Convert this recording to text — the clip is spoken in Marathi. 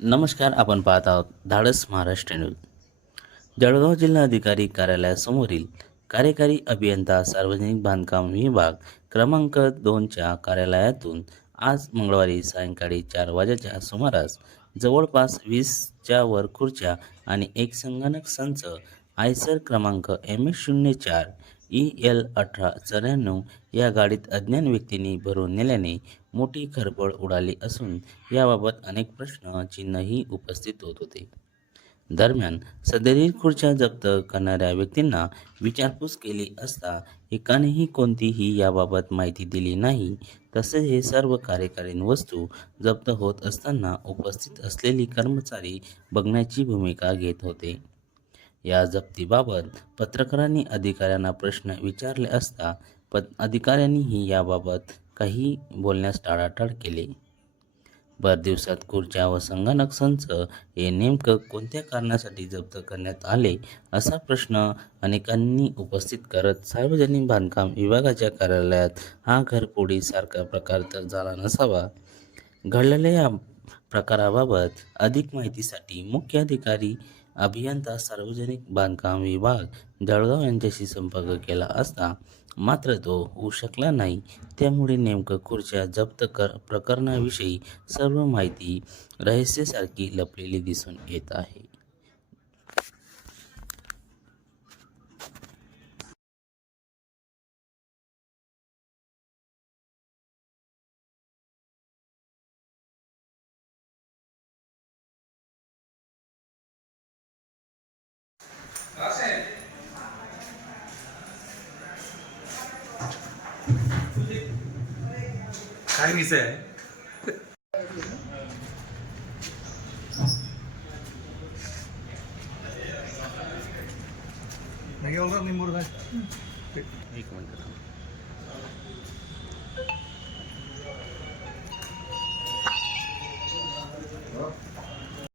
नमस्कार आपण पाहत आहोत धाडस महाराष्ट्र न्यूज. जळगाव जिल्हाधिकारी कार्यालयासमोरील कार्यकारी अभियंता सार्वजनिक बांधकाम विभाग क्रमांक दोनच्या कार्यालयातून आज मंगळवारी सायंकाळी चार वाजेच्या सुमारास जवळपास वीसच्या वर खुर्च्या आणि एक संगणक संच आयसर क्रमांक एम एस शून्य चार ई एल अठरा चौऱ्याण्णव या गाडीत अज्ञान व्यक्तींनी भरून नेल्याने मोठी खळबळ उडाली असून याबाबत अनेक प्रश्न चिन्हही उपस्थित होत होते. दरम्यान सदरील खुर्च्या जप्त करणाऱ्या व्यक्तींना विचारपूस केली असता एकानेही कोणतीही याबाबत माहिती दिली नाही तसेच हे सर्व कार्यकालीन वस्तू जप्त होत असताना उपस्थित असलेली कर्मचारी बघण्याची भूमिका घेत होते. या जप्तीबाबत पत्रकारांनी अधिकाऱ्यांना प्रश्न विचारले असता प अधिकाऱ्यांनीही याबाबत काही बोलण्यास टाळाटाळ केले. भर दिवसात खुर्च्या व संगणक संच हे नेमकं कोणत्या कारणासाठी जप्त करण्यात आले असा प्रश्न अनेकांनी उपस्थित करत सार्वजनिक बांधकाम विभागाच्या कार्यालयात हा घरपोडीसारखा प्रकार तर झाला नसावा. घडलेल्या या प्रकाराबाबत अधिक माहितीसाठी मुख्य अधिकारी अभियंता सार्वजनिक बांधकाम विभाग जळगाव यांच्याशी संपर्क केला असता मात्र तो होऊ शकला नाही. त्यामुळे नेमकं खुर्च्या जप्त कर प्रकरणाविषयी सर्व माहिती रहस्यासारखी लपलेली दिसून येत आहे. काय विषय आहे एक मिनिट